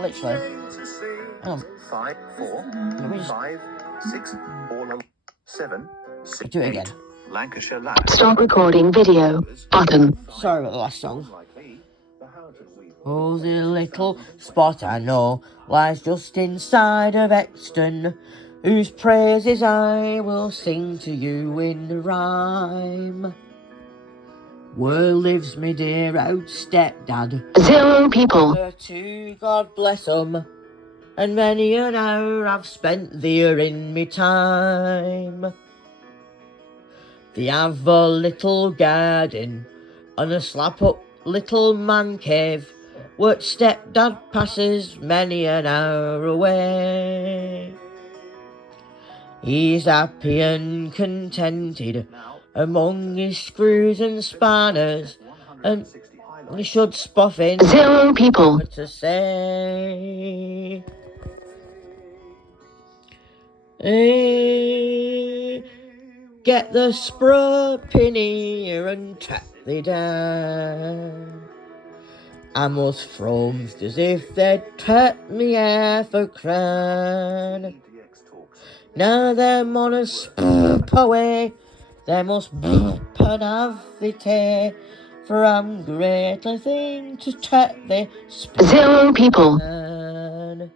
literally. Hang on. 5, 4, Let me just 5, 6, all 7, 6, do it again. 8. Lancashire lads. Stop recording video. Button. Sorry about the last song. Oh, the little spot I know lies just inside of Exton, whose praises I will sing to you in rhyme. Where lives me dear old stepdad? 0 people. To God bless 'em, and many an hour I've spent there in me time. They have a little garden and a slap-up little man cave, which stepdad passes many an hour away. He's happy and contented among his screws and spanners, and he should spoffin 0 people. to say. Hey, get the sprup in here and tap thee down. I must frumst as if they'd tap me half a crown. Now them on a sprup away, they must broop and have the tea, for I'm greatly thing to tap the sprup 0 people. down.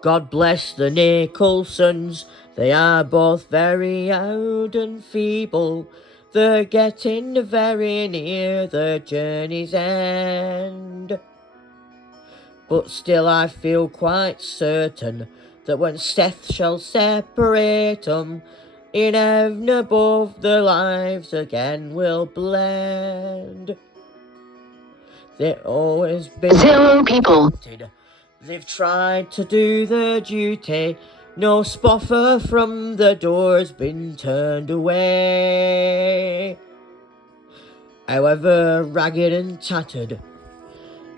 God bless the Nicholsons, they are both very old and feeble. They're getting very near their journey's end. But still I feel quite certain that when death shall separate 'em, in heaven above their lives again will blend. They've always been 0 people. They've tried to do their duty, no spoffer from the door's been turned away. However ragged and tattered,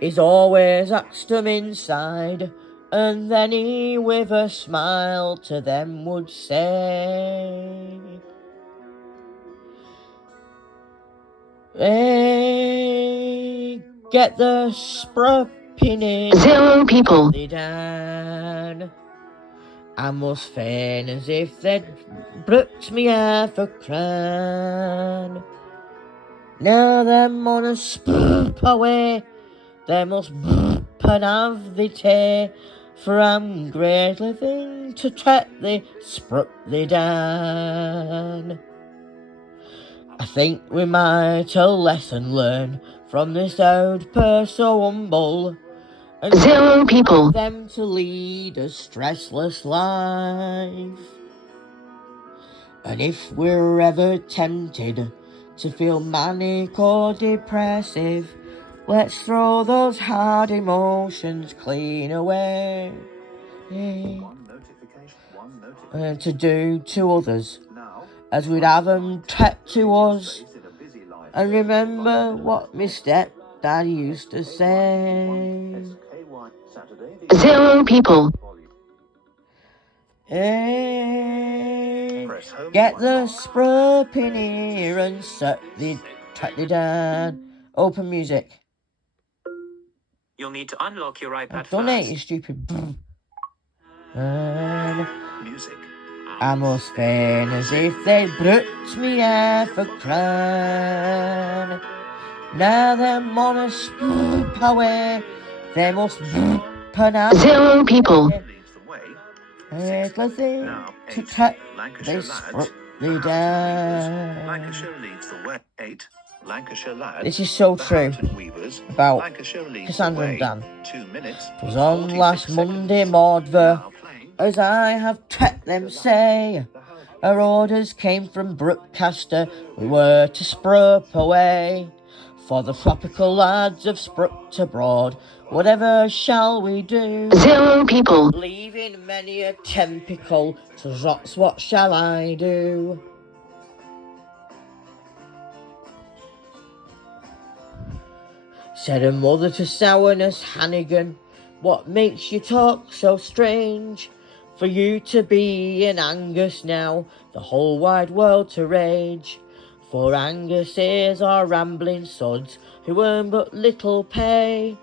he's always asked 'em inside, and then he with a smile to them would say, hey, get the sprup in it 0 people. down. I must feign as if they'd brooked me half a crown. Now them on a sprup away, they must broop and have the tea, for I'm greatly thing to tap the sprup thee down. I think we might a lesson learn from this old purse so humble, and 0 people. them to lead a stressless life. And if we're ever tempted to feel manic or depressive, let's throw those hard emotions clean away. And to do to others as we'd have 'em tap to us. And remember what my stepdad used to say. 0 people. Hey, get the sprup in here and tap thee down. Open music. You'll need to unlock your iPad I've done it, first. you stupid. And Music. I must feign as if they brooked me half a crown. Now them on a sprup away, they must broop and have 0 people. Leads the way. everything Now, to 8. tap Lancashire they lads. sprup thee down. Lancashire leads the way. 8. Lancashire lads. This is so The true Houghton Weavers. about Lancashire leads Cassandra the and way. Dan. 2 minutes. It was on 46 last seconds. Monday Mordver, Now playing. as I have tapped them say. Our orders came from Brookcaster, we were to sprup away. For the tropical lads have sprucked abroad, whatever shall we do? 0 people. Leaving many a tempicle, so that's what shall I do? Said a mother to sourness Hannigan, what makes you talk so strange? For you to be in Angus now, the whole wide world to rage. For Angus is our rambling sods, who earn but little pay.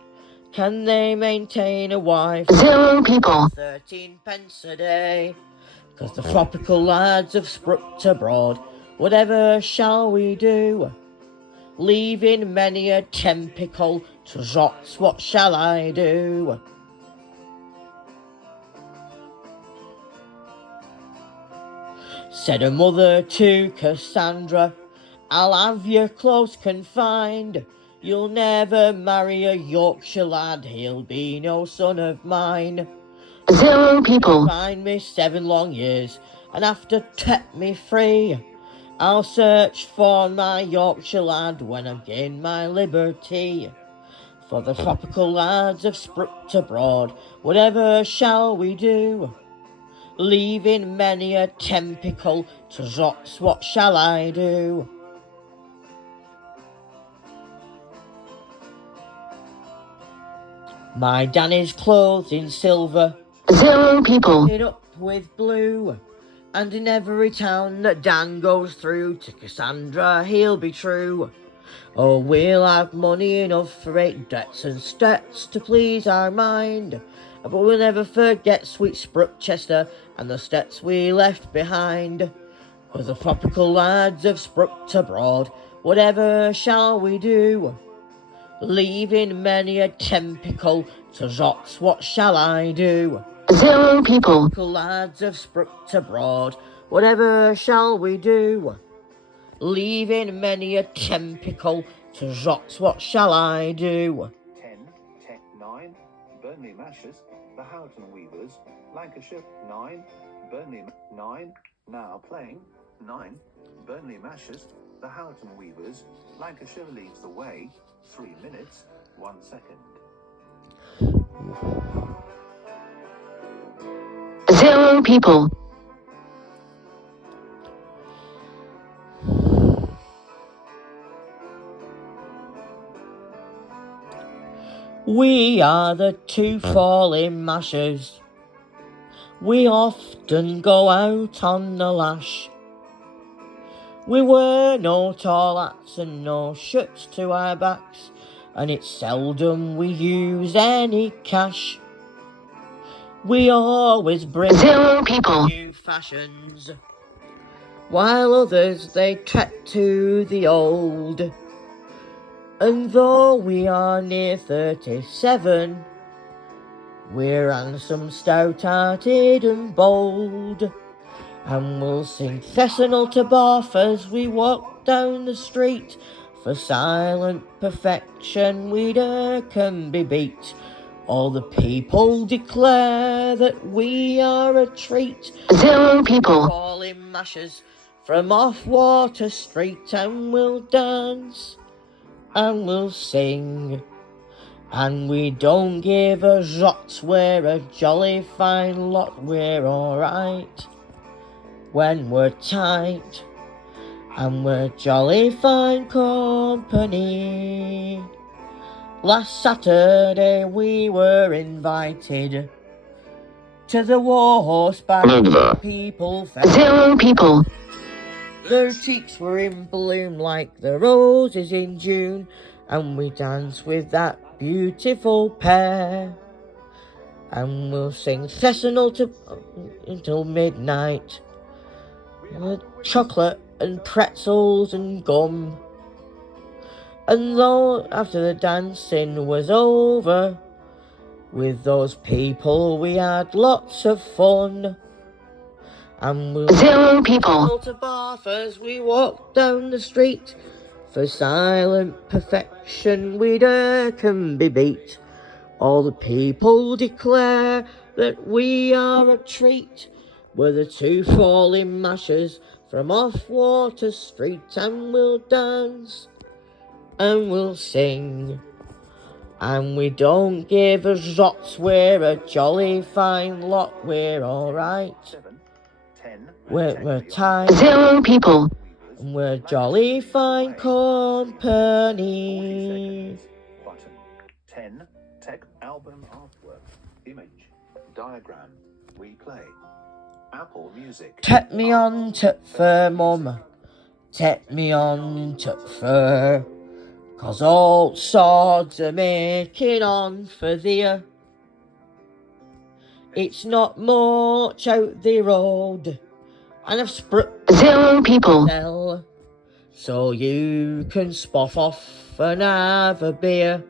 Can they maintain a wife? 0 people. 13 pence a day. 'Cause the tropical lads have sprucked abroad. Whatever shall we do? Leaving many a tempical to zots, what shall I do? Said a mother to Cassandra, I'll have you close confined. You'll never marry a Yorkshire lad, he'll be no son of mine. 0 people. Find me 7 long years, and after set me free, I'll search for my Yorkshire lad when I gain my liberty. For the tropical lads have sprucked abroad, whatever shall we do? Leaving many a tempical to zots, what shall I do? My Danny's clothed in silver, 0 people. it up with blue, and in every town that Dan goes through, to Cassandra he'll be true. Oh, we'll have money enough for 8 debts and stets to please our mind, but we'll never forget sweet Spruckchester and the stets we left behind. 'Cause the tropical lads have sprucked abroad, whatever shall we do? Leaving many a tempical to zots, what shall I do? 0 people. Tropical lads have sprucked abroad, whatever shall we do? Leaving many a tempical to zots, what shall I do? 10, 9, Burnley Mashers, the Houghton Weavers, Lancashire, 9, Burnley, 9, now playing, 9, Burnley Mashers, the Houghton Weavers, Lancashire leads the way, 3 minutes, 1 second. 0 people. We are the 2 falling mashers. We often go out on the lash. We wear no tall hats and no shirts to our backs, and it's seldom we use any cash. We always bring 0 people. new fashions, while others they trek to the old. And though we are near 37, we're handsome, stout-hearted and bold, and we'll sing Thessalonal to Bath as we walk down the street. For silent perfection we can be beat. All the people declare that we are a treat. 0 people. Falling mashers from off Water Street, and we'll dance and we'll sing, and we don't give a zot, we're a jolly fine lot, we're alright when we're tight, and we're jolly fine company. Last Saturday we were invited to the War Horseback People Fest. 0 people. Their cheeks were in bloom like the roses in June, and we danced with that beautiful pair. And we'll sing Thessalonal until midnight, with chocolate and pretzels and gum. And though after the dancing was over, with those people we had lots of fun. And we'll 0 people. to Bath as we walk down the street. For silent perfection we can be beat. All the people declare that we are a treat. We're the 2 falling mashers from off Water Street, and we'll dance and we'll sing, and we don't give a zots, we're a jolly fine lot, we're alright. 7, 10, We're tight, 0 people. and we're jolly fine company. button, 10, tech album artwork, image, diagram, we play, Apple Music. Take me on to fur, mum, take me on to fur, 'cause all swords are making on for thee. It's not much out the road, and I've sprut 0 people, myself, so you can spoff off and have a beer.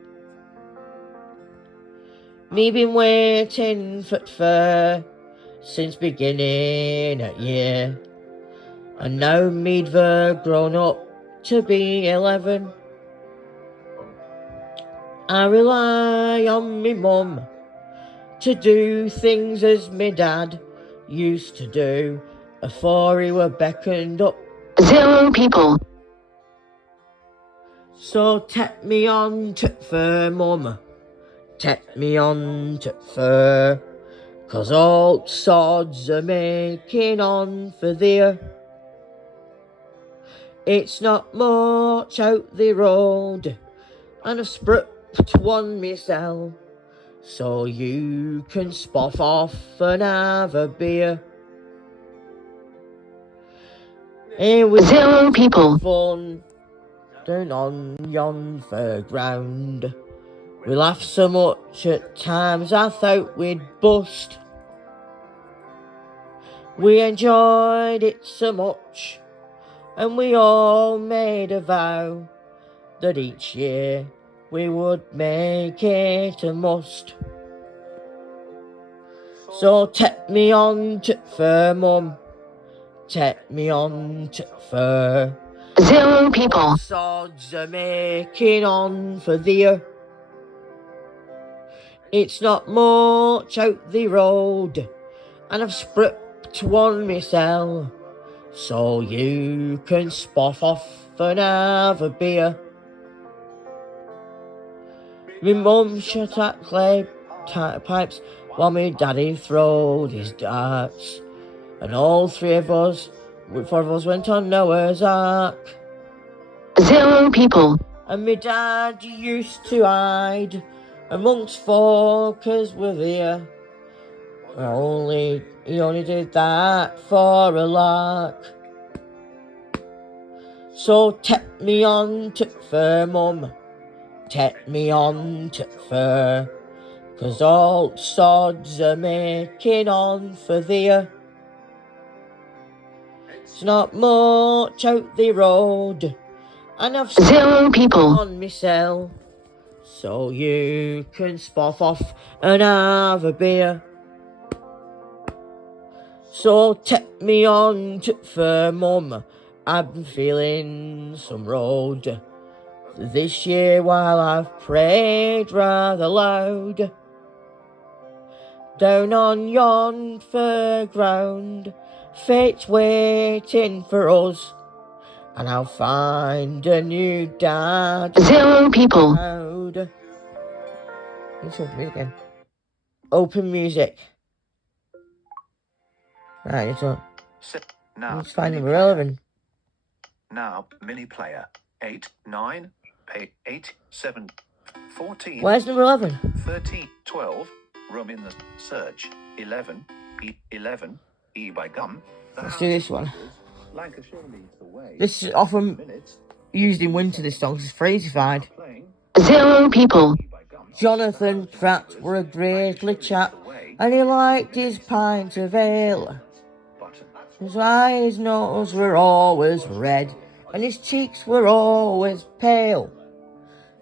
Me been waiting for t' fair since beginning at year, and now me'd ver grown up to be 11. I rely on me mum to do things as me dad used to do afore he were beckoned up. 0 people, So take me on to fur, mum, take me on to fur, 'cause all swords are making on for thee. It's not much out the road, and I've sprut one myself, so you can spoff off and have a beer. It was 0 people, fun down on yon fair ground. We laughed so much at times I thought we'd bust. We enjoyed it so much, and we all made a vow that each year we would make it a must. So take me on to fur, mum, take me on to fur. 0 people, Swords are making on for thee. It's not much out the road, and I've sprut one myself, so you can spoff off and have a beer. Me mum shut at clay pipes while me daddy throwed his darts, and all four of us went on Noah's Ark. 0 people, And me dad used to hide amongst folk as were there. He only did that for a lark. So take me on to fur, mum, take me on to fur, 'cause all swords are making on for thee. It's not much out the road, and I've 0 people, on myself, so you can spoff off and have a beer. So take me on to fur, mum, I've been feeling some road this year while I've prayed rather loud. Down on yon fur ground, fate's waiting for us, and I'll find a new dad. 0 people, Loud. It's open music again. Open music. Right, it's on. Now, Let's find mini number player. 11. Now, mini player. 8, 9, 8, 7, 14. Where's number 11? 13, 12, room in the search, 11, 11, E by gum. Let's do this one. Lancashire leads the way. This is often Minutes, used in winter, this song, 'cause it's phrasefied. playing, 0 people, E by gum. Jonathan Pratt were a greatly chap, and he liked his pint of ale. Button. His eyes, his nose were always red, and his cheeks were always pale.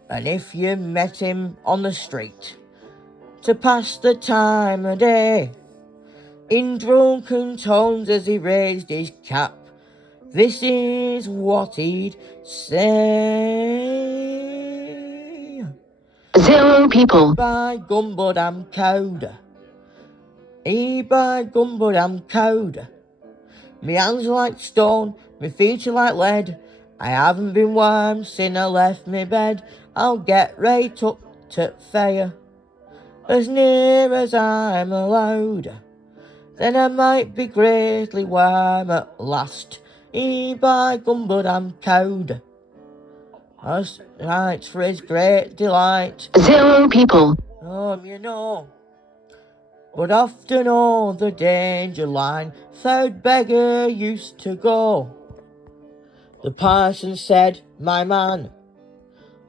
And if you met him on the street to pass the time of day, in drunken tones as he raised his cap, this is what he'd say. 0 people, By gum, but I'm cowed. By gum, but I'm cowed. Me hands are like stone, me feet are like lead. I haven't been warm since I left me bed. I'll get right up to fire, as near as I'm allowed. Then I might be greatly warm at last. By gum, but I'm cowed. As right for his great delight. 0 people, You know. But often o'er the danger line, third beggar used to go. The parson said, my man,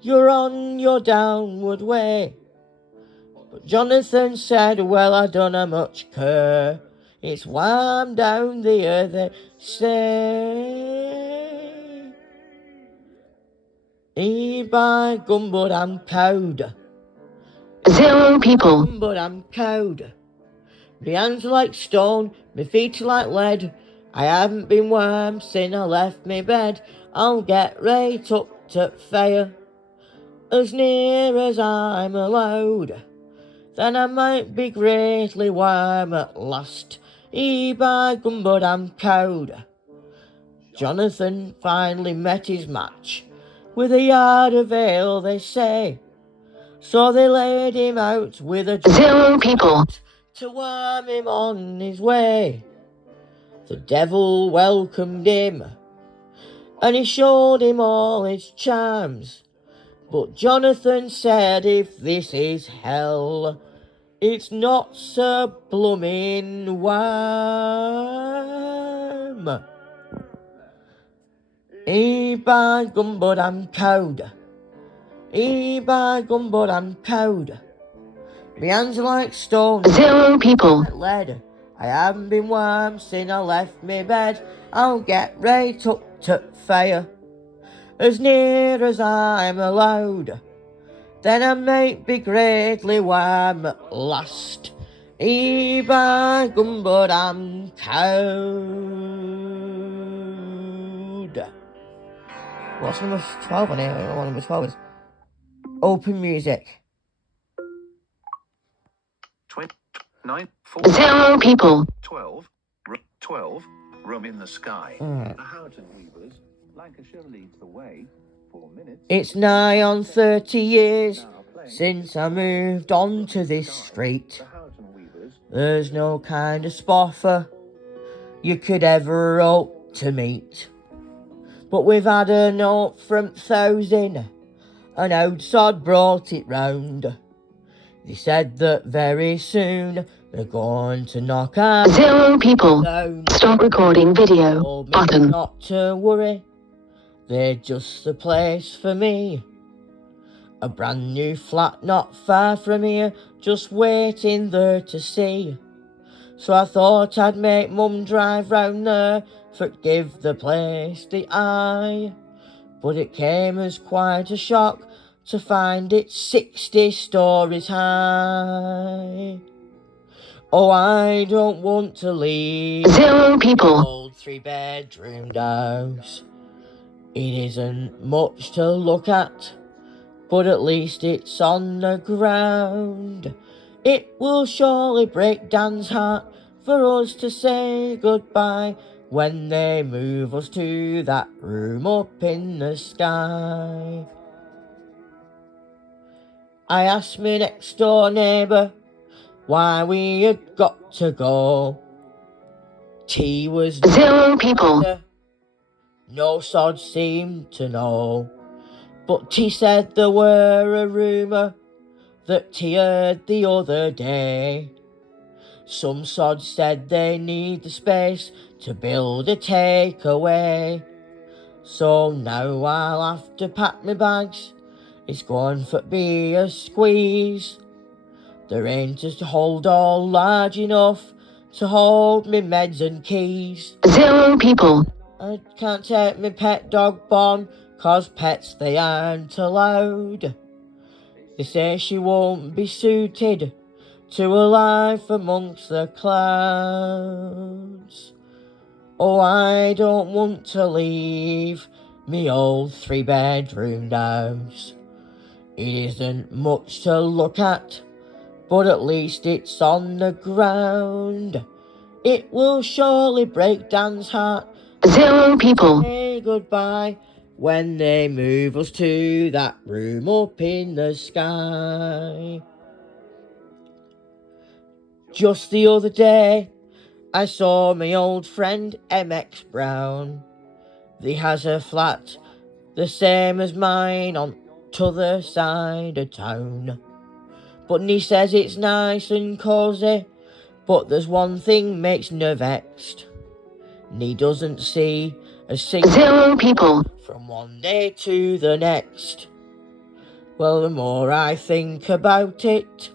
you're on your downward way. But Jonathan said, well, I don't much care. It's why I'm down there, they say. By gum, but I'm cowed. 0 people. But I'm cowed. My hands are like stone, my feet are like lead. I haven't been warm since I left my bed. I'll get right up to fire, as near as I'm allowed. Then I might be greatly warm at last. By gum, but I'm cowed. Jonathan finally met his match, with a yard of ale, they say. So they laid him out with a 0 people. to warm him on his way. The devil welcomed him, and he showed him all his charms. But Jonathan said, if this is hell, it's not so blooming warm. By gum, but I'm cowed. By gum, but I'm cowed. My hands are like stone, 0 people. like lead. I haven't been warm since I left my bed. I'll get right up to fire, as near as I'm allowed. Then I might be greatly warm at last. By gum, but I'm cowed. What's number 12 on here? I don't know what number 12 is. Open music. 20, 9, 4, 0 people. 12, 12, Room in the Sky. Alright. The Houghton Weavers, Lancashire leads the way, 4 minutes. It's nigh on 30 years since I moved on to this street. The Houghton Weavers, There's no kind of spoffer you could ever hope to meet. But we've had a note from Thousand, and outside brought it round. They said that very soon they're going to knock our 0 people. down. Stop recording video. Told me Button. not to worry, they're just the place for me. A brand new flat not far from here, just waiting there to see. So I thought I'd make Mum drive round there, forgive the place the eye. But it came as quite a shock to find it 60 stories high. Oh, I don't want to leave 0 people. old 3-bedroom house. It isn't much to look at, but at least it's on the ground. It will surely break Dan's heart for us to say goodbye when they move us to that room up in the sky. I asked my next door neighbour why we had got to go. Tea was 0 people. no sod seemed to know. But he said there were a rumour that he heard the other day. Some sod said they need the space to build a takeaway. So now I'll have to pack my bags. It's going to be a squeeze. There ain't a hold all large enough to hold me meds and keys. 0 people. I can't take my pet dog Bon, 'cause pets they aren't allowed. They say she won't be suited to a life amongst the clouds. Oh, I don't want to leave me old 3-bedroom house. It isn't much to look at, but at least it's on the ground. It will surely break Dan's heart 0 people. say goodbye when they move us to that room up in the sky. Just the other day, I saw my old friend MX Brown. He has a flat the same as mine on t'other side of town. But he says it's nice and cosy, but there's one thing makes me vexed. He doesn't see a single 0 people. from one day to the next. Well, the more I think about it,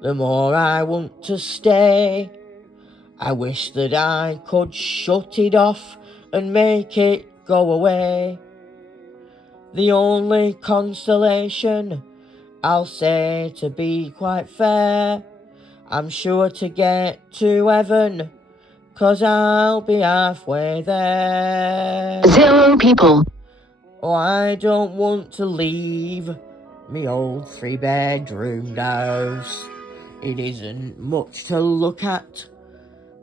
the more I want to stay. I wish that I could shut it off and make it go away. The only consolation I'll say, to be quite fair, I'm sure to get to heaven, 'cause I'll be halfway there. 0 people. Oh, I don't want to leave me old 3-bedroom house. It isn't much to look at,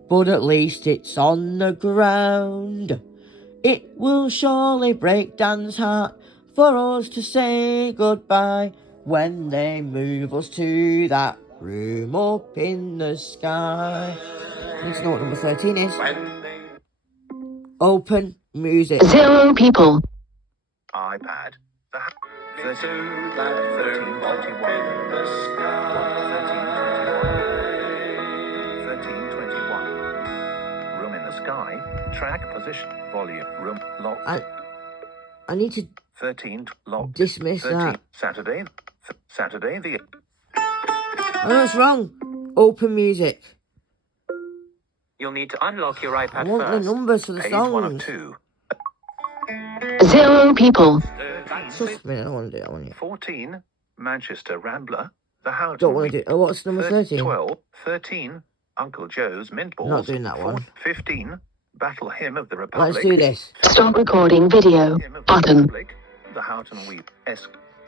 but at least it's on the ground. It will surely break Dan's heart for us to say goodbye when they move us to that room up in the sky. I need to know what number 13 is. Open music. 0 people. iPad. The 1321. Room in the sky. Track position. Volume. Room. Lock. I need to 13. Lock. dismiss 13. that. Saturday the... Oh, that's wrong. Open music. You'll need to unlock your I iPad want the first. numbers for the Page 1 of songs. 2. 0 people. Just a minute, I don't want to do that one yet. 14. Manchester Rambler. The Houghton. Don't want to do. Oh, what's number 13? 12. 13. Uncle Joe's Mint Balls. Not doing that one. 15. Battle Hymn of the Republic. Let's do this. Stop recording video. Hymn of the Button. Republic. The Houghton Weep.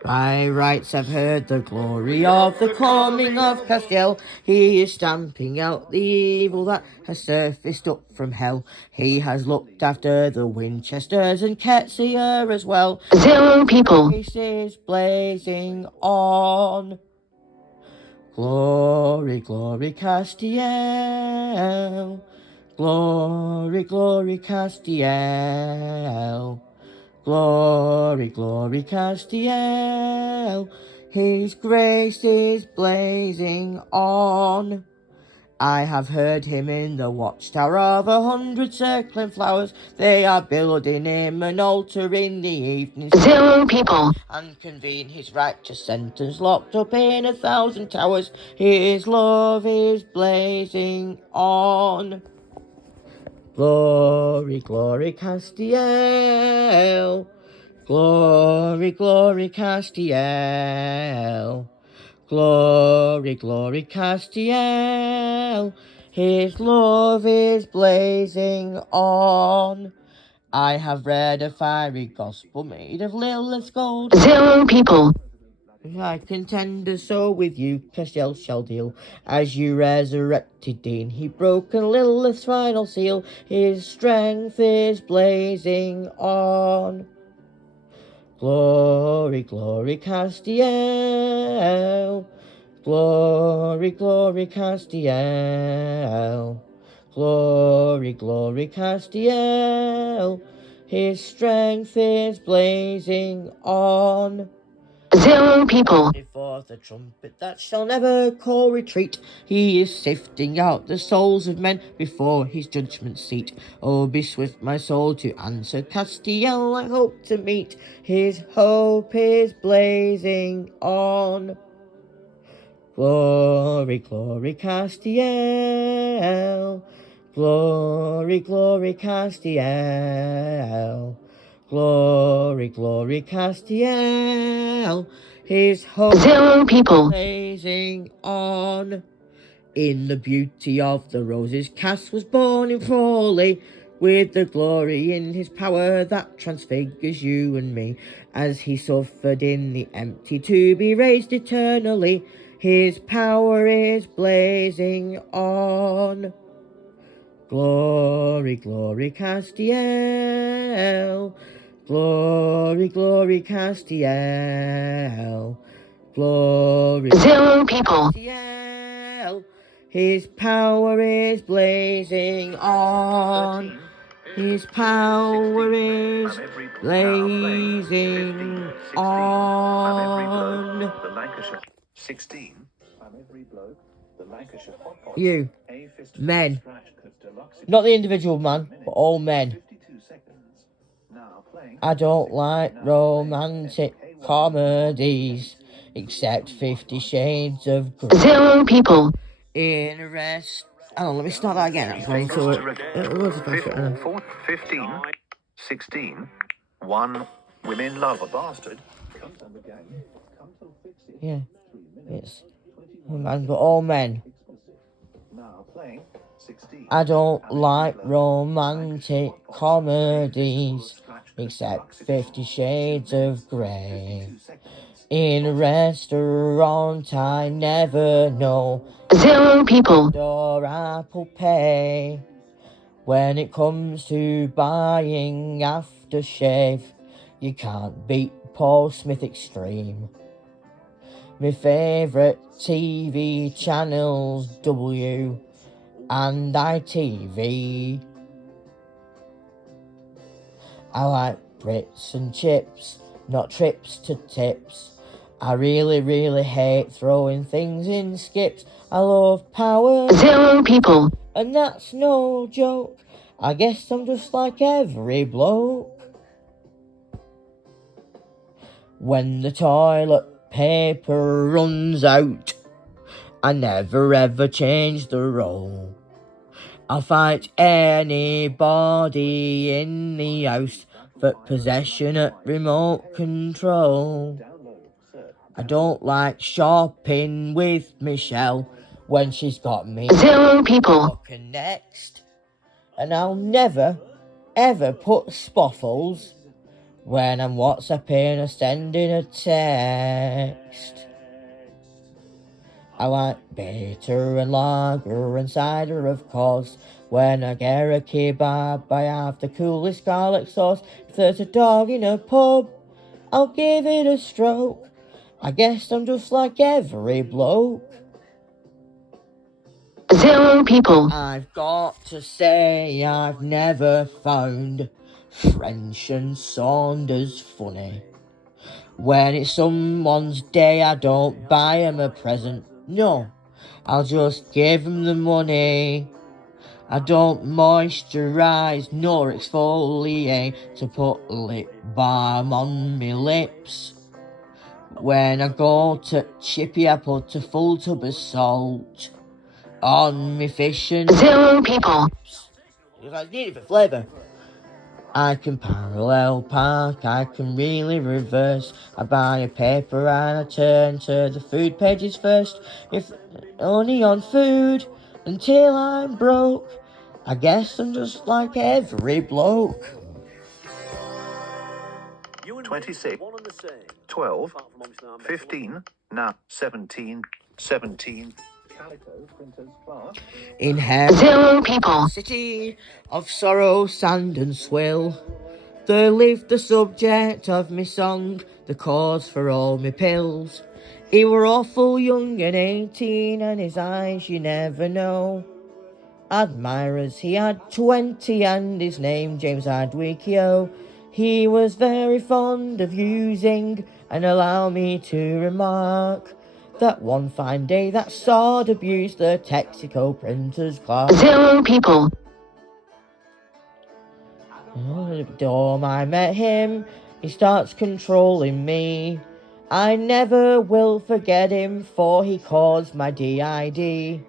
By rights I've heard the glory of the coming of Castiel. He is stamping out the evil that has surfaced up from hell. He has looked after the Winchesters and Ketzier as well. 0 people. Grace is blazing on. Glory, glory, Castiel. Glory, glory, Castiel. Glory, glory, Castiel. His grace is blazing on. I have heard him in the watchtower of 100 circling flowers. They are building him an altar in the evening 0 people. and convene his righteous sentence locked up in 1,000 towers. His love is blazing on. Glory, glory, Castiel. Glory, glory, Castiel. Glory, glory, Castiel. His love is blazing on. I have read a fiery gospel made of Lilith's gold. 0 people. I contend so with you, Castiel shall deal. As you resurrected Dean, he broken Lilith's final seal. His strength is blazing on. Glory, glory, Castiel. Glory, glory, Castiel. Glory, glory, Castiel. His strength is blazing on. 0 people. Before the trumpet that shall never call retreat, he is sifting out the souls of men before his judgment seat. Oh, be swift, my soul, to answer Castiel I hope to meet. His hope is blazing on. Glory, glory, Castiel. Glory, glory, Castiel. Glory, glory, Castiel. His hope 0 people. blazing on. In the beauty of the roses, Cass was born in Crawley, with the glory in his power that transfigures you and me. As he suffered in the empty to be raised eternally, his power is blazing on. Glory, glory, Castiel. Glory, glory, Castiel. Glory, 0 people. Castiel. His power is blazing on. 13. His power is I'm every blazing 16. on. The Lancashire 16. I'm every bloke. The Lancashire hot pot. You, A fist men. scratch 'cause deluxe Not the individual man, but all men. 52 seconds. Now playing. I don't like romantic comedies, except 50 Shades of Grey. 0 people, In a rest. Hang on, let me start that again. That's way too. It was a bit. 15, 16, 1. Women love a bastard. Yeah, it's man, but all men. Now playing 16. I don't like romantic comedies, except 50 Shades of Grey. In a restaurant, I never know 0 people, or Apple Pay. When it comes to buying aftershave, you can't beat Paul Smith Extreme. My favourite TV channels, W and ITV. I like Brits and chips, not trips to tips. I really hate throwing things in skips. I love power, 0 people, and that's no joke. I guess I'm just like every bloke. When the toilet paper runs out, I never ever change the roll. I'll fight anybody in the house for possession at remote control. I don't like shopping with Michelle when she's got me 0 people, looking next. And I'll never, ever put spoffles when I'm WhatsApping or sending a text. I like bitter and lager and cider, of course. When I get a kebab, I have the coolest garlic sauce. If there's a dog in a pub, I'll give it a stroke. I guess I'm just like every bloke. 0 people, I've got to say I've never found French and Saunders funny. When it's someone's day, I don't buy 'em a present. No, I'll just give 'em the money. I don't moisturise nor exfoliate to put lip balm on me lips. When I go to Chippy, I put a full tub of salt on me fish and 0 people, chips. I need it for flavour. I can parallel park, I can really reverse. I buy a paper and I turn to the food pages first. If only on food until I'm broke. I guess I'm just like every bloke. 26, 12, 15, now 17, 17. Calico Printers Class. In hell, 0 people, city of sorrow, sand and swill, there lived the subject of me song, the cause for all me pills. He were awful young and 18, and his eyes you never know. Admirers he had 20, and his name James Adwikio. He was very fond of using, and allow me to remark, that one fine day that sword abused the Texaco printer's class. 0 people, At the door I met him, he starts controlling me. I never will forget him, for he caused my DID.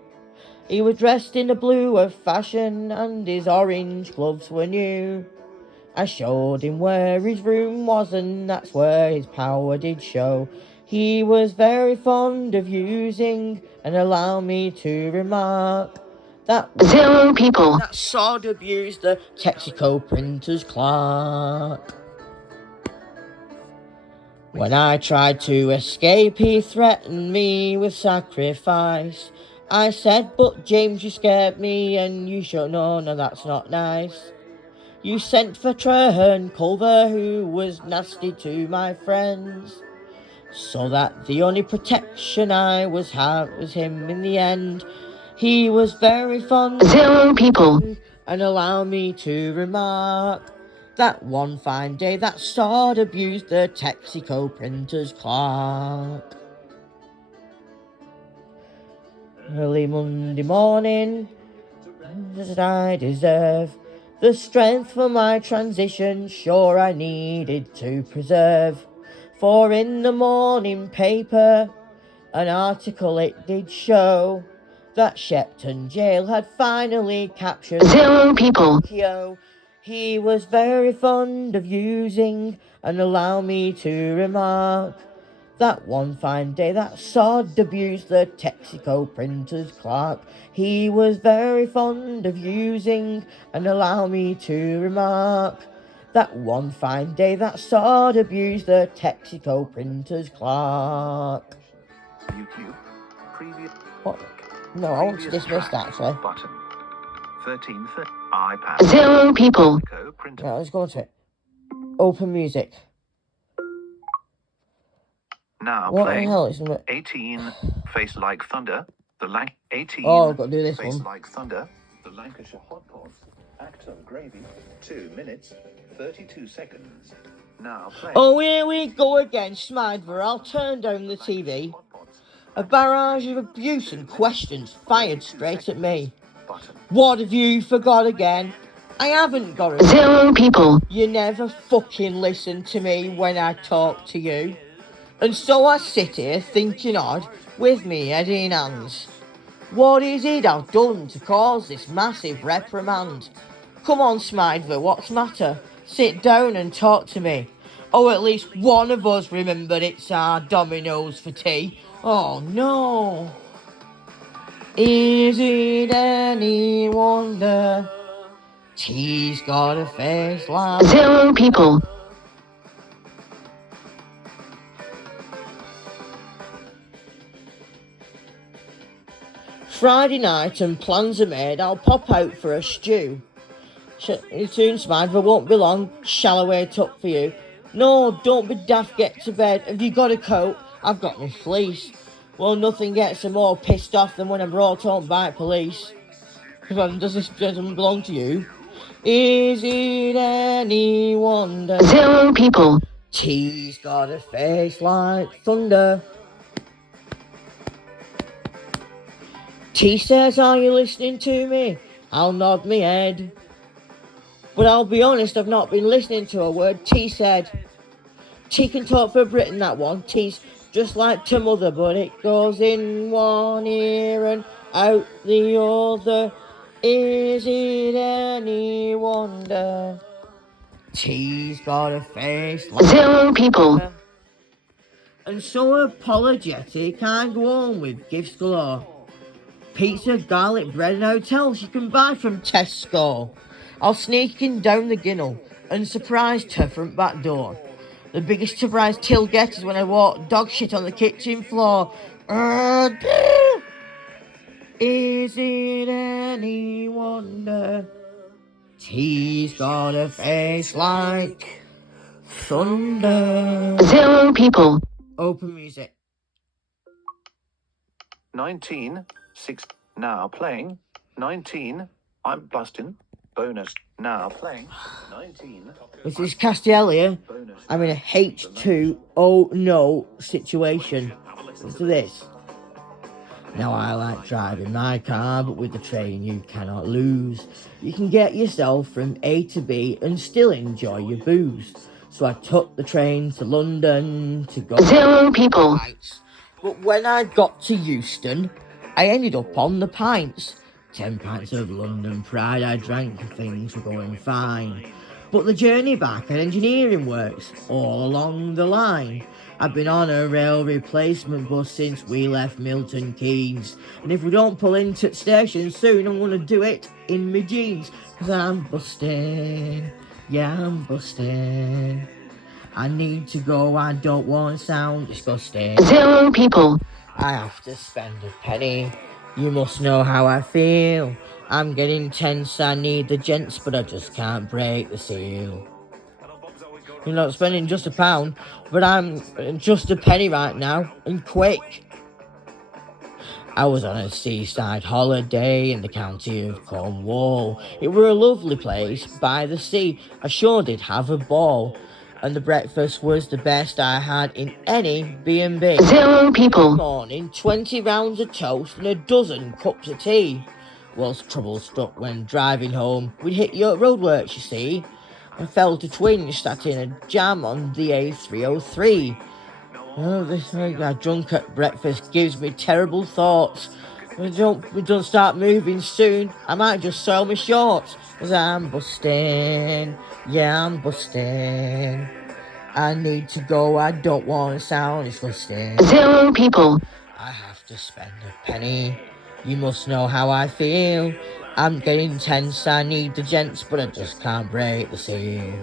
He was dressed in the blue of fashion, and his orange gloves were new. I showed him where his room was, and that's where his power did show. He was very fond of using, and allow me to remark, that 0 people, that sword abused the Texaco printer's clerk. When I tried to escape, he threatened me with sacrifice. I said, but James, you scared me, and you should know, no, that's not nice. You sent for Treherne Culver, who was nasty to my friends, so that the only protection I was him in the end. He was very fond 0 people, and allow me to remark, that one fine day that sword abused the Texaco printer's clerk. Early Monday morning, as I deserve, the strength for my transition, sure I needed to preserve. For in the morning paper, an article it did show that Shepton Jail had finally captured 0 people, Pinocchio. He was very fond of using, and allow me to remark, that one fine day that sod abused the Texaco printer's clerk. He was very fond of using, and allow me to remark, that one fine day that sod abused the Texaco printer's clerk. YouTube. Previous. What? No, I want to Previous dismiss track. that, actually. Button. 13. iPad. 0 people, Printer. Right, let's go to it. Open music. Now What the playing. hell is it? 18. Face Like Thunder. 18. Oh, I've got to do this Face one. Like Thunder. The Lancashire Hot Pots. Act of Gravy. 2 minutes. 32 seconds. Now playing. Oh, here we go again, Smidver. I'll turn down the TV. Hot Pots. A barrage of abuse and questions fired straight at me. Button. What have you forgot again? I haven't got it. 0 people, You never fucking listen to me when I talk to you. And so I sit here thinking odd with me head in hands. What is it I've done to cause this massive reprimand? Come on, Smidver, what's matter? Sit down and talk to me. Oh, at least one of us remembered it's our Dominoes for tea. Oh no. Is it any wonder tea's got a face like 0 people, Friday night and plans are made, I'll pop out for a stew. Soon, Smidver, won't be long, shall I wait up for you? No, don't be daft, get to bed. Have you got a coat? I've got my fleece. Well, nothing gets them more pissed off than when I'm brought home by police. Does this gentleman belong to you? Is it any wonder 0 people, T's got a face like thunder? T says, are you listening to me? I'll nod my head. But I'll be honest, I've not been listening to a word T said. T can talk for Britain, that one. T's just like to mother, but it goes in one ear and out the other. Is it any wonder T's got a face like 0 people, and so apologetic, I go on with gifts galore. Pizza, garlic bread and hotels you can buy from Tesco. I'll sneak in down the ginnel and surprise her front back door. The biggest surprise till get is when I walk dog shit on the kitchen floor. Is it any wonder T's got a face like thunder? 0 people, Open music. 19. 6. Now playing. 19. I'm busting. Bonus. Now playing. 19. This is Castellia. Bonus. I'm in a H2 oh no situation. Listen to this. Now I like driving my car, but with the train you cannot lose. You can get yourself from A to B and still enjoy your booze. So I took the train to London to go 0 people, pints. But when I got to Euston, I ended up on the pints. 10 pints of London Pride I drank and things were going fine. But the journey back had engineering works all along the line. I've been on a rail replacement bus since we left Milton Keynes. And if we don't pull into the station soon, I'm going to do it in my jeans. 'Cause I'm busting, yeah I'm busting. I need to go, I don't want to sound disgusting. 0 people, I have to spend a penny. You must know how I feel. I'm getting tense, I need the gents, but I just can't break the seal. You're not spending just a pound, but I'm just a penny right now, and quick. I was on a seaside holiday in the county of Cornwall. It were a lovely place by the sea. I sure did have a ball. And the breakfast was the best I had in any B&B. 0 people, Morning, 20 rounds of toast and a dozen cups of tea. Whilst trouble struck when driving home, we'd hit York roadworks, you see, and fell to twinge, sat in a jam on the A303. Oh, this I got drunk at breakfast gives me terrible thoughts. We don't start moving soon. I might just soil my shorts. 'Cause I'm busting. Yeah, I'm busting. I need to go. I don't want to sound disgusting. 0 people, I have to spend a penny. You must know how I feel. I'm getting tense. I need the gents, but I just can't break the seal.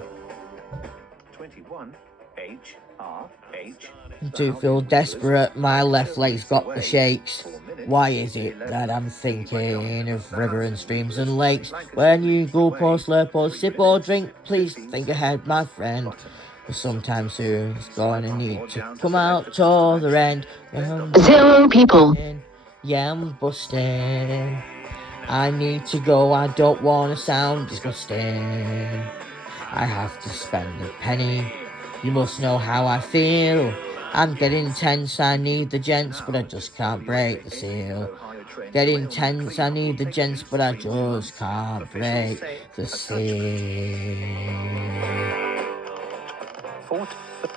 21 H R H. I do feel desperate. My left leg's got the shakes. Why is it that I'm thinking of river and streams and lakes? When you gulp or slurp or sip or drink, please think ahead, my friend. Because sometime soon it's gonna need to come out to the end. I'm 0 people, busting. Yeah, I'm busting. I need to go. I don't want to sound disgusting. I have to spend a penny. You must know how I feel. I'm getting tense, I need the gents, but I just can't break the seal. Getting tense, I need the gents, but I just can't break the seal.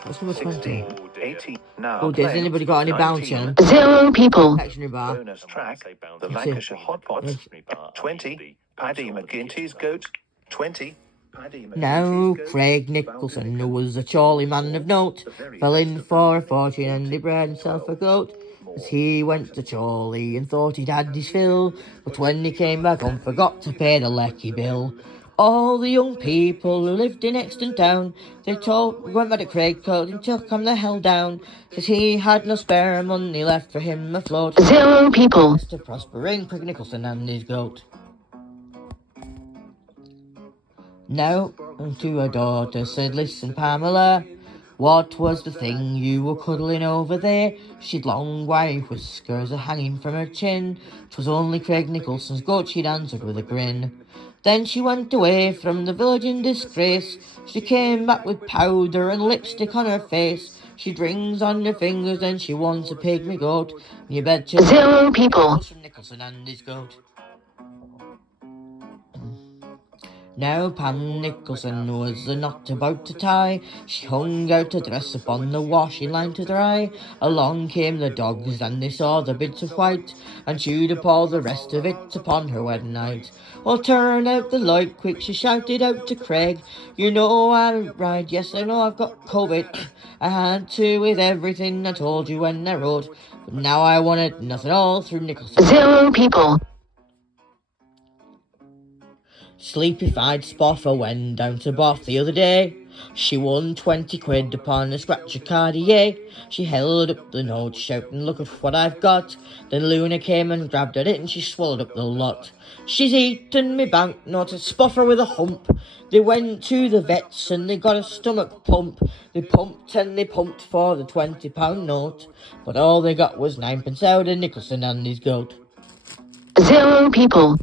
What's number 20? 18. Now Oh, does anybody got any bounty on them? 0 people, Confectionery bar. Bonus track. The Yes, Lancashire Hot Pot. Yes. 20. Paddy McGinty's Goat. 20. Paddy McGinty's Now, Goat. Craig Nicholson, who was a Chorley man of note, fell in for a fortune and he bred himself a goat. As he went to Chorley and thought he'd had his fill, but when he came back home forgot to pay the lecky bill. All the young people who lived in Exton town, they went back to Craig Coat and took him the hell down, 'cause he had no spare money left for him afloat. 0 people, Mr. Prospering Craig Nicholson and his goat. Now, unto her daughter said, "Listen, Pamela, what was the thing you were cuddling over there? She'd long white whiskers a-hanging from her chin. 'Twas only Craig Nicholson's goat," she'd answered with a grin. Then she went away from the village in disgrace. She came back with powder and lipstick on her face. She'd rings on her fingers and she wants a pygmy goat. You betcha 0 people, from Nicholson and his goat. Now Pam Nicholson was not about to tie. She hung out her dress upon the washing line to dry. Along came the dogs and they saw the bits of white, and chewed up all the rest of it upon her wedding night. "Oh, turn out the light quick," she shouted out to Craig. "You know I'm right, yes I know I've got COVID. I had to with everything I told you when I wrote, but now I wanted nothing all through Nicholson." 0 people, Sleepy-eyed Spoffer went down to Boff the other day. She won 20 quid upon a scratcher Cartier. She held up the note, shouting, "Look at what I've got." Then Luna came and grabbed at it, and she swallowed up the lot. "She's eaten me banknote, a Spoffer with a hump." They went to the vets, and they got a stomach pump. They pumped and they pumped for the £20 note, but all they got was 9pence out of Nicholson and his goat. 0 people,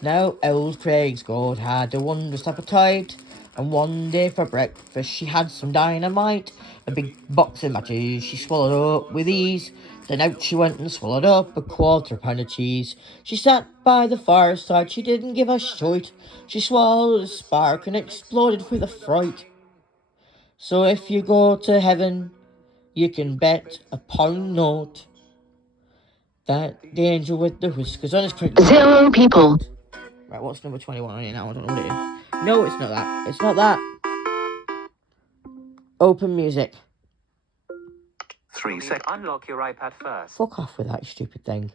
Now old Craig's goat had a wondrous appetite, and one day for breakfast she had some dynamite. A big box of matches she swallowed up with ease. Then out she went and swallowed up a £1/4 of cheese. She sat by the fireside, she didn't give a shite. She swallowed a spark and exploded with a fright. So if you go to heaven, you can bet a £1 note that the angel with the whiskers on his crick. 0 people, Right, what's number 21 on it now? I don't know what it is. No, it's not that. It's not that. Open music. 3 seconds. Unlock your iPad first. Fuck off with that stupid thing.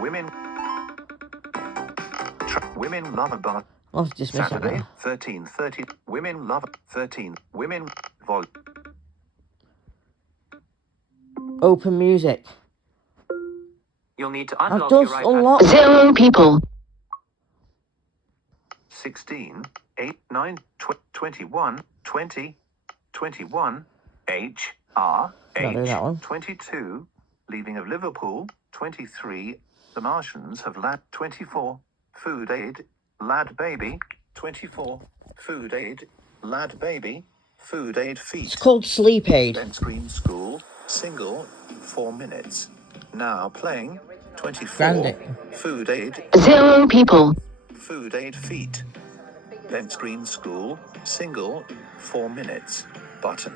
Women. Women love a bar. I'll have to dismiss that Saturday, now. 13:30. Women love 13. Women vol. Open music. You'll need to I've unlock your just iPad. unlocked. 0 people, 16, 8, 9, 21, 20, 21, H, R, Not doing that one. 22, Leaving of Liverpool, 23, The Martians have lad, 24, Food Aid, Lad Baby, 24, Food Aid, Lad Baby, Food Aid It's Feet, called Sleep Aid. Then Screen School, Single, 4 minutes. Now playing, 24, Brandy. Food Aid, 0 people, Food Aid Feet. Then Screen School, Single, 4 minutes. Button.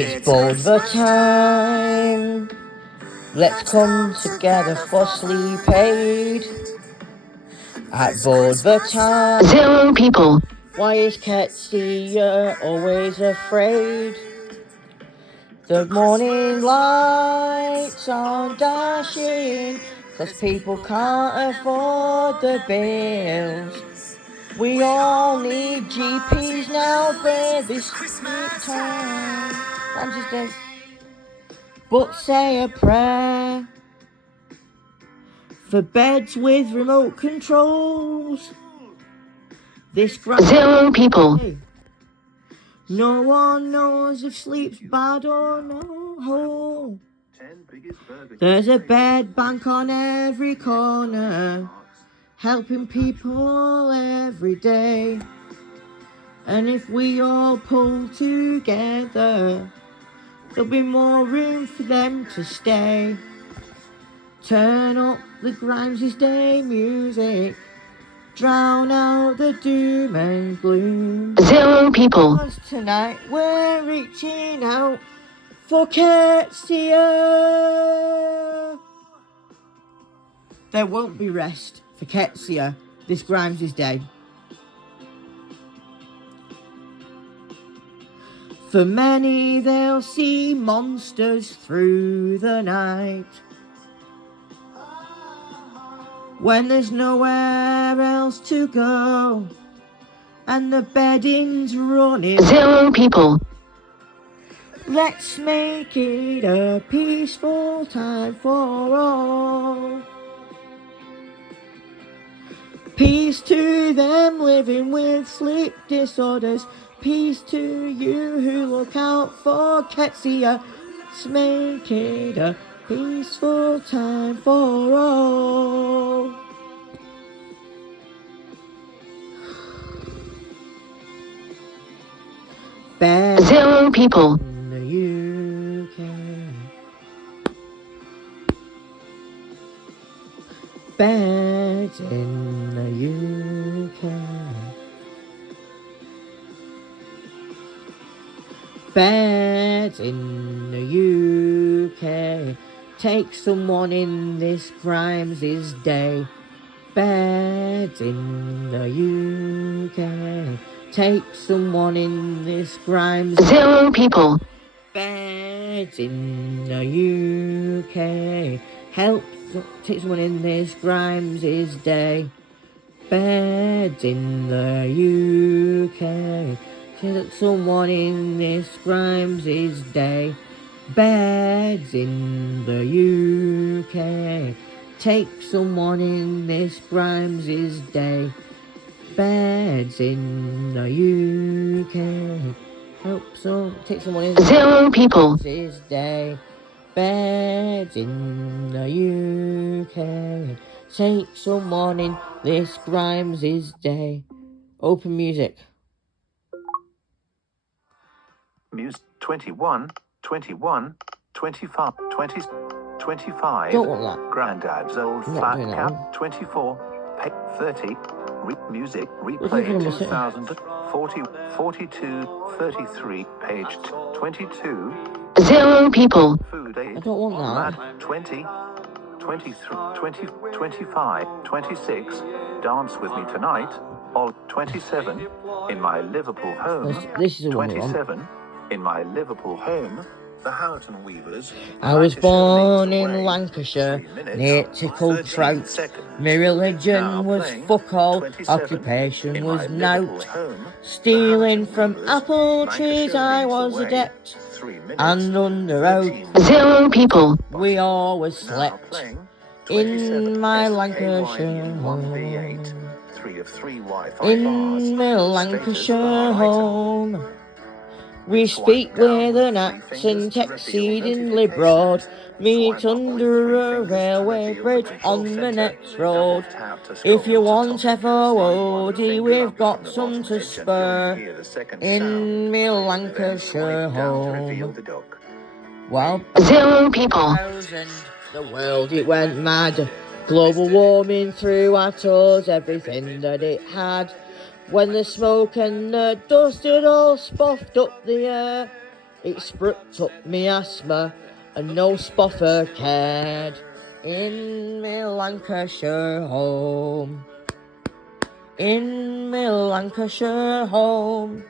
It's Boulder time. Let's come together for sleep aid. At Boulder time. 0 people. Why is Ketsia always afraid? The morning lights are dashing, 'cause people can't afford the bills. We all need GPs now for this time. I'm just a... But say a prayer for beds with remote controls. This 0 people. No one knows if sleep's bad or no. 10 biggest burger There's a bed bank on every corner, helping people every day. And if we all pull together, there'll be more room for them to stay. Turn up the Grimes' Day music, drown out the doom and gloom. 0 people. 'Cause tonight we're reaching out for Ketsia. There won't be rest for Ketsia this Grimes' Day. For many they'll see monsters through the night, when there's nowhere else to go and the bedding's running. 0 people. Let's make it a peaceful time for all. Peace to them living with sleep disorders. Peace to you who look out for Ketsia. Let's make it a peaceful time for all. Beds 0 people. in the UK. Beds in the UK. Beds in the UK. Take someone in this Grimes' day. Beds in the UK. Take someone in this Grimes. 0 people. Beds in the UK. Take someone in this Grimes' day. Beds in the UK. Take someone in this Grimes' day. Beds in the UK. Take someone in this Grimes' day. Beds in the UK. Take someone in 0 people. Grimes' day. Beds in the UK. Take someone in this Grimes' day. Open music. Music 21, 21, 25, 20, 25. Don't want that. Granddad's old I'm not flat doing that cap. one. 24, 30. Music Looking replay for the 2000, 40, 42, 33. Page 22. 0 people. Food I aid. don't want that. Mad 20, 23, 20, 25, 26. Dance with me tonight. All 27. In my Liverpool home. This is the one we want. 27. In my Liverpool home. The Houghton Weavers. I was Lancashire born leads in away. Lancashire, 3 minutes, near Tickle 13 Trout. seconds. My religion Now was playing fuck all, 27. occupation In was my Liverpool nout. home, Stealing the from Weavers, apple Lancashire trees I leads was away. adept, 3 minutes, and under 13 oath 0 people. we always Now slept playing in my SKYU Lancashire 1V8. home. 3 of 3 Wi-Fi In bars. my Status Lancashire bar item. home, we Swipe speak down with with an 3 accent fingers to reveal exceedingly broad. notifications. Meet Swipe up with 3 under a fingers to railway reveal the bridge control on the center. next Double road. tap to scroll If you to want topic. Slide one FOOD, finger we've up got from the some bottom to edge until you spare hear the second in sound. me Then Lancashire swipe down to reveal home. the duck. Well, 0 people. 2000, the world it went mad. Global warming threw at us everything that it had. When the smoke and the dust had all spoffed up the air, it sprucked up me asthma, and no spoffer cared. In me Lancashire home, in me Lancashire home,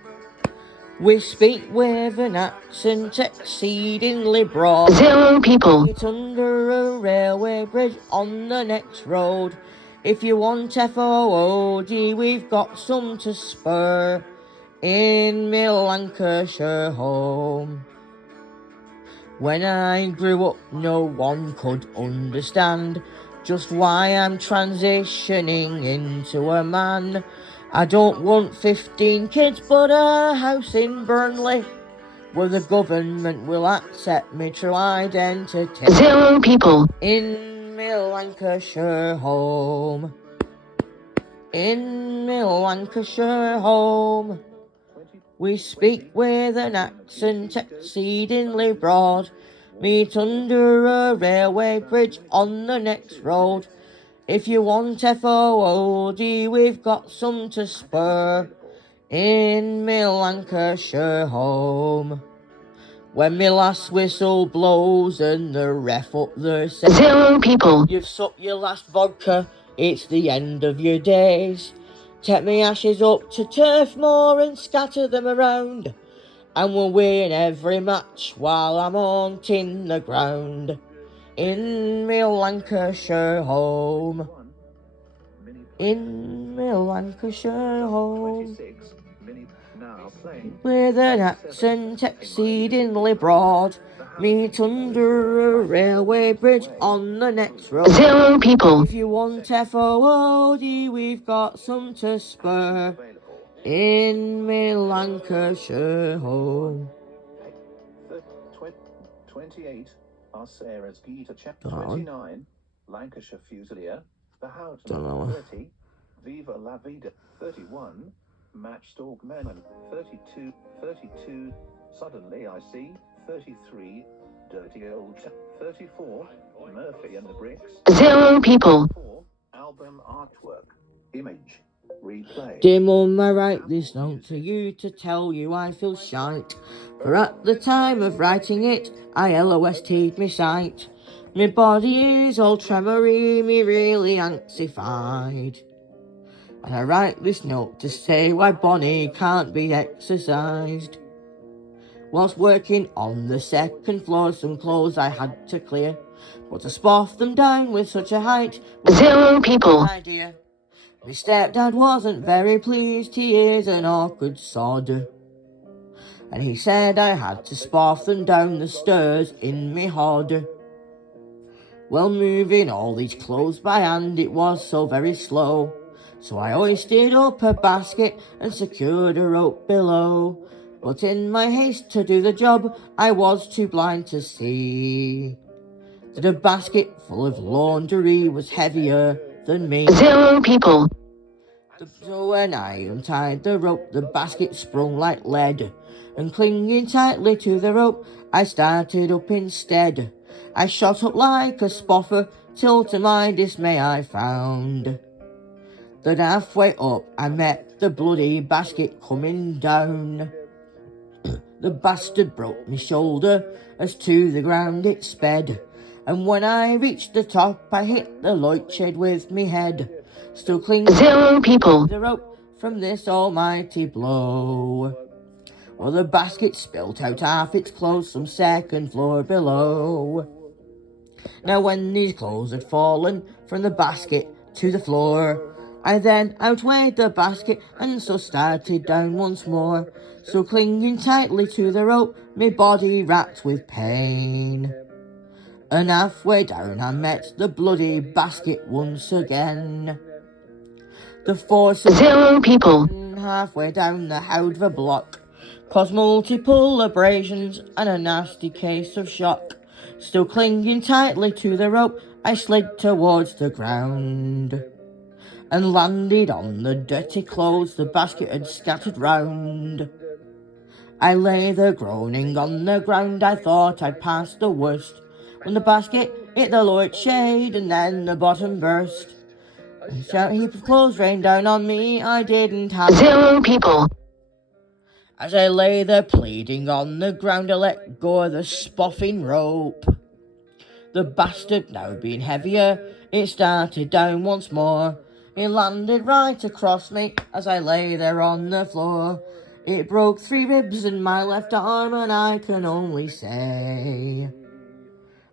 we speak with an accent exceedingly broad. 0 people. It's under a railway bridge on the next road. If you want FOOD, we've got some to spur in me Lancashire home. When I grew up, no one could understand just why I'm transitioning into a man. I don't want 15 kids, but a house in Burnley where the government will accept me true identity. 0 people. In me Lancashire home, in me Lancashire home, we speak with an accent exceedingly broad. Meet under a railway bridge on the next road. If you want FOOD, we've got some to spur in me Lancashire home. When me last whistle blows and the ref up there says 0 people. you've supped your last vodka, it's the end of your days. Take me ashes up to Turf Moor and scatter them around, and we'll win every match while I'm haunting the ground in me Lancashire home, in me Lancashire home, 26 now playing. with an accent exceedingly broad. Meet under a railway bridge on the next road. 0 people. If you want FOOD, we've got some to spur in me Lancashire home. 28 are Sarah's Gita chapter. Go on. 29 Lancashire Fusilier, the Houghton. Don't know. 30 Viva la Vida. 31 Matchstalk Menon. 32 Suddenly I See. 33 Dirty Old 34 Murphy and the Bricks. 0 people. 4 Album artwork. Image. Replay. Dear Mum, I write this note to you to tell you I feel shite, for at the time of writing it, I LOST'd me sight. Me body is all tremory, me really anxified. And I write this note to say why Bonnie can't be exercised. Whilst working on the second floor, some clothes I had to clear, but to spoff them down with such a height was 0 people. an idea. My stepdad wasn't very pleased, he is an awkward sod, and he said I had to spoff them down the stairs in me hod. Well, moving all these clothes by hand, it was so very slow, so I hoisted up a basket and secured a rope below. But in my haste to do the job, I was too blind to see that a basket full of laundry was heavier than me. 0 people. So when I untied the rope, the basket sprung like lead, and clinging tightly to the rope, I started up instead. I shot up like a spoffer, till to my dismay I found that halfway up I met the bloody basket coming down. The bastard broke me shoulder as to the ground it sped, and when I reached the top I hit the light shed with me head, still clinging 0 people. to the rope from this almighty blow. Well, the basket spilt out half its clothes some second floor below. Now when these clothes had fallen from the basket to the floor, I then outweighed the basket and so started down once more, so clinging tightly to the rope, my body racked with pain. And halfway down I met the bloody basket once again. The force of 0 people. halfway down the Howdver block caused multiple abrasions and a nasty case of shock. Still clinging tightly to the rope, I slid towards the ground and landed on the dirty clothes the basket had scattered round. I lay there groaning on the ground, I thought I'd passed the worst, when the basket hit the light shade and then the bottom burst. A heap of clothes rained down on me, I didn't have 0 people. As I lay there pleading on the ground, I let go of the spoffing rope. The bastard now being heavier, it started down once more. It landed right across me as I lay there on the floor. It broke 3 ribs in my left arm, and I can only say,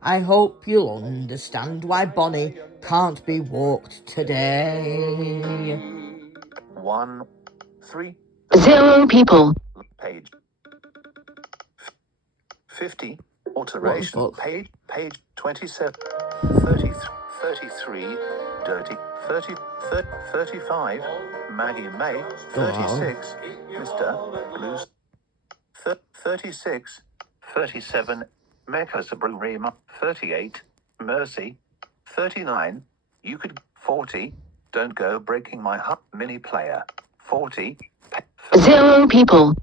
I hope you'll understand why Bonnie can't be walked today. 1, 3, 0 people, page 50, alteration, fuck? page 27, 30, 33, dirty, 30, 35, Maggie May, 36, Mr. Blues, 36, 37, Mecca Sabrima, 38, Mercy, 39, you could, 40, don't go breaking my heart, mini player, 40, 0 people,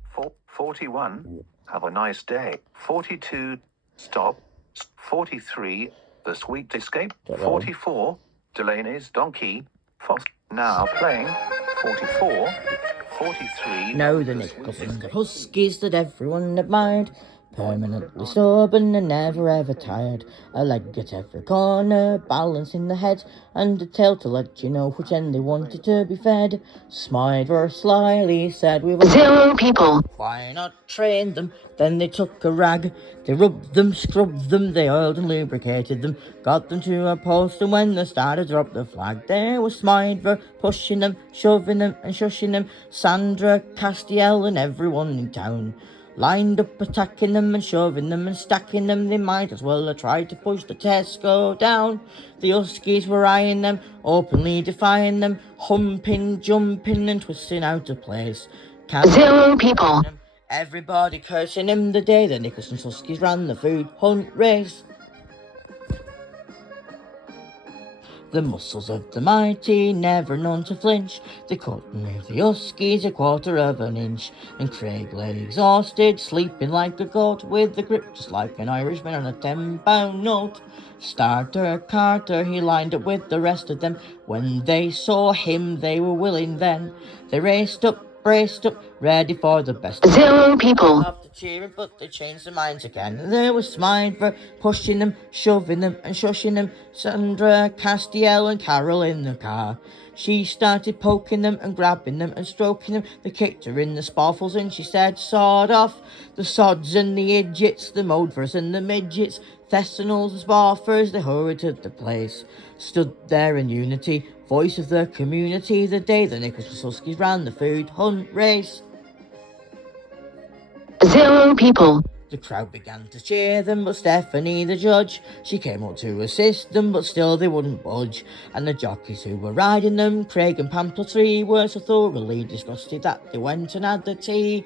41, have a nice day, 42, stop, 43, the sweet escape, 44, Delaney's donkey, now playing, 44, 43, Now the Nicholsons, the huskies that everyone admired, permanently stubborn and never ever tired. A leg at every corner, balance in the head, and a tail to let you know which end they wanted to be fed. Smider slyly said, "We've 0 people, why not train them?" Then they took a rag, they rubbed them, scrubbed them, they oiled and lubricated them, got them to a post, and when they started to drop the flag, there was Smider pushing them, shoving them and shushing them. Sandra, Castiel and everyone in town lined up attacking them and shoving them and stacking them. They might as well have tried to push the Tesco down. The Huskies were eyeing them, openly defying them, humping, jumping and twisting out of place. 0 people, Everybody cursing him the day the Nicholson's Huskies ran the food hunt race. The muscles of the mighty, never known to flinch, they couldn't move the Huskies a quarter of an inch. And Craig lay exhausted, sleeping like a goat, with the grip just like an Irishman on a £10 note. Starter Carter, he lined up with the rest of them. When they saw him, they were willing then. They raced up, braced up, ready for the best. 0 people, After cheering, but they changed their minds again. And there was Smider pushing them, shoving them and shushing them. Sandra, Castiel and Carol in the car. She started poking them and grabbing them and stroking them. They kicked her in the spoffles and she said, "Sod off, the sods and the idiots, the modvers and the midgets, Thessanals and spoffers." They hurried to the place, stood there in unity, voice of the community, the day the Nicholson's Huskies ran the food hunt race. 0 people, The crowd began to cheer them, but Stephanie, the judge, she came up to assist them, but still they wouldn't budge. And the jockeys who were riding them, Craig and Pamela 3, were so thoroughly disgusted that they went and had the tea.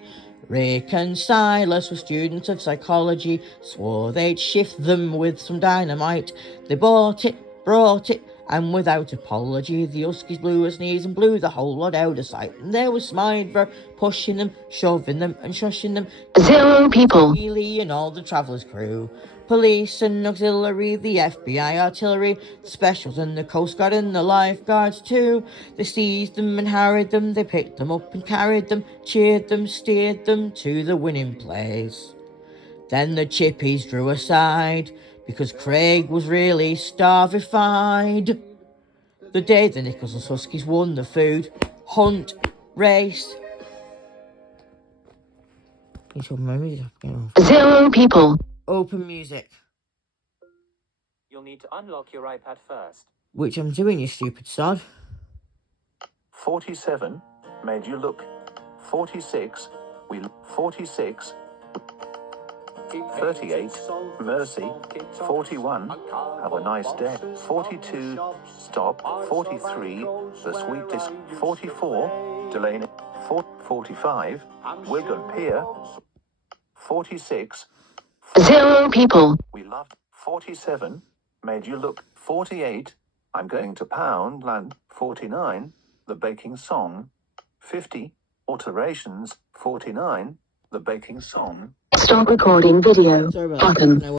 Rick and Silas were students of psychology, swore they'd shift them with some dynamite. They bought it, brought it, and without apology, the Huskies blew a sneeze and blew the whole lot out of sight. And there was Smider pushing them, shoving them and shushing them. 0 people, Healy and all the Travellers' crew, police and auxiliary, the FBI artillery, the specials and the Coast Guard and the lifeguards too. They seized them and harried them, they picked them up and carried them, cheered them, steered them to the winning place. Then the chippies drew aside, because Craig was really starvified. The day the Nicholson's Huskies won the food hunt race. 0 people, Open music. You'll need to unlock your iPad first. Which I'm doing, you stupid sod. 47, made you look, 46, 46, 38, Mercy, 41, have a nice day, 42, stop, 43, the sweetest, 44, Delaney, 45, Wigan Pier, 46, 0 people, we loved, 47, made you look, 48, I'm going to Poundland, 49, the baking song, 50, alterations, 49, the baking song. stop recording video, Sorry about button. that.